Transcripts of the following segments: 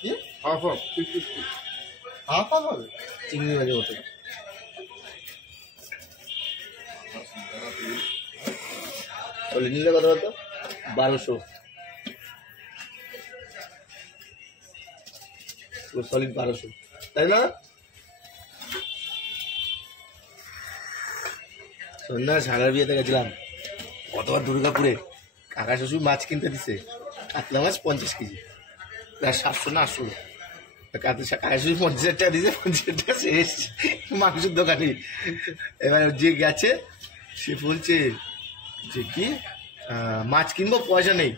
কি half half 50-50 half half হবে চিংড়ি মাছের মতো। চলে নিলে কত বলতো? 1200 সলিড 1200, তাই না? সন্ধ্যা সারার বিয়েতে গেছিলাম গতবার দুর্গাপুরে, কাকা শ্বশুর মাছ কিনতে দিছে, কাতলা মাছ 50 কেজি, প্রায় 700 না 800। কাকা শ্বশুর 50,000 টাকা দিয়েছে, 50,000 টাকা শেষ মাংসের দোকানে। এবার যে গেছে সে বলছে যে কি মাছ কিনবো, পয়সা নেই।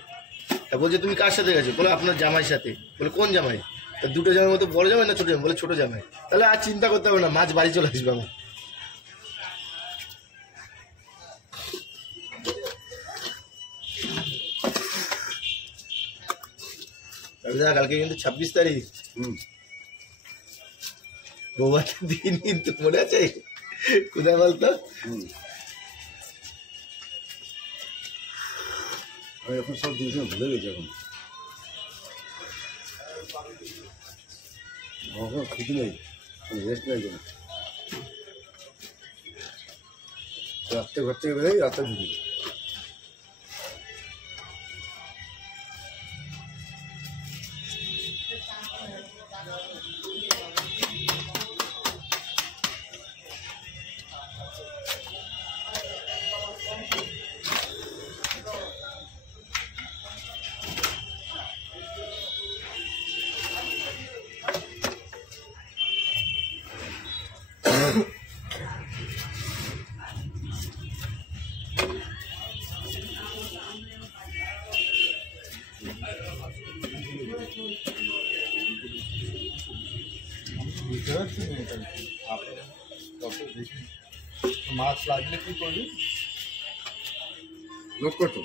তা বলছে তুমি কার সাথে গেছো? বলে আপনার জামাইয়ের সাথে। বলে কোন জামাই? তা দুটো জামাইয়ের মতো বড় জামাই না ছোটো জামাই? বলে ছোটো জামাই। তাহলে আর চিন্তা করতে হবে না, মাছ বাড়ি চলে আসবে আমার। কালকে কিন্তু 26 তারিখ, বৌভাতের দিন কিন্তু মনে আছে? কোথায় বলতো? আমি এখন সব জিনিস ভুলে গেছি। এখন ছুটি নেই, রেস্ট নেই কোনো। রাত্রে ঘর থেকে বেরোই, রাত্রে ঢুকি। বুঝতে পারছি না এটা কত বেশি মাছ লাগলে কি করবি? লোক কত?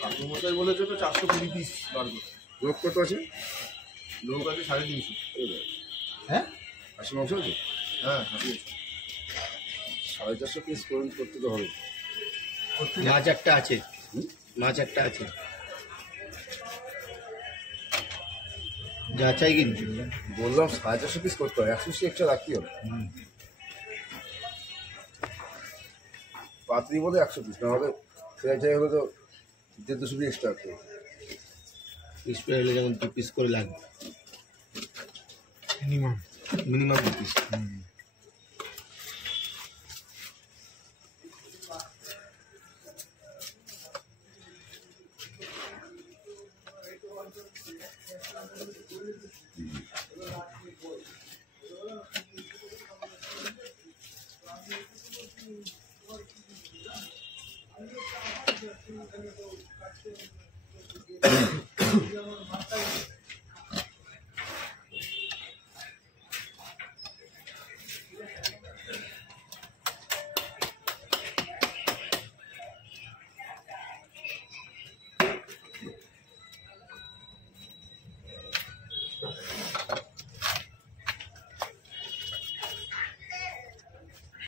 ঠাকুরমশাই বলেছে তো 420 পিস বার করতে। লোক কত আছে? লোক আছে 350। হ্যাঁ, খাসি মাংস আছে? হ্যাঁ, 450 পিস করতে তো হবে। মাছ একটা আছে, মাছ একটা আছে, যাচাই কিন্তু। বললাম 450 পিস করতে হবে, 100 এক্সট্রা রাখতে হবে। পাত্রি বলে 100 পিস, না হলে ফ্রাই হলে তো 150 পিস এক্সট্রা রাখতে হবে। পিস হলে যেমন 2 পিস করে লাগবে মিনিমাম 2 পিস।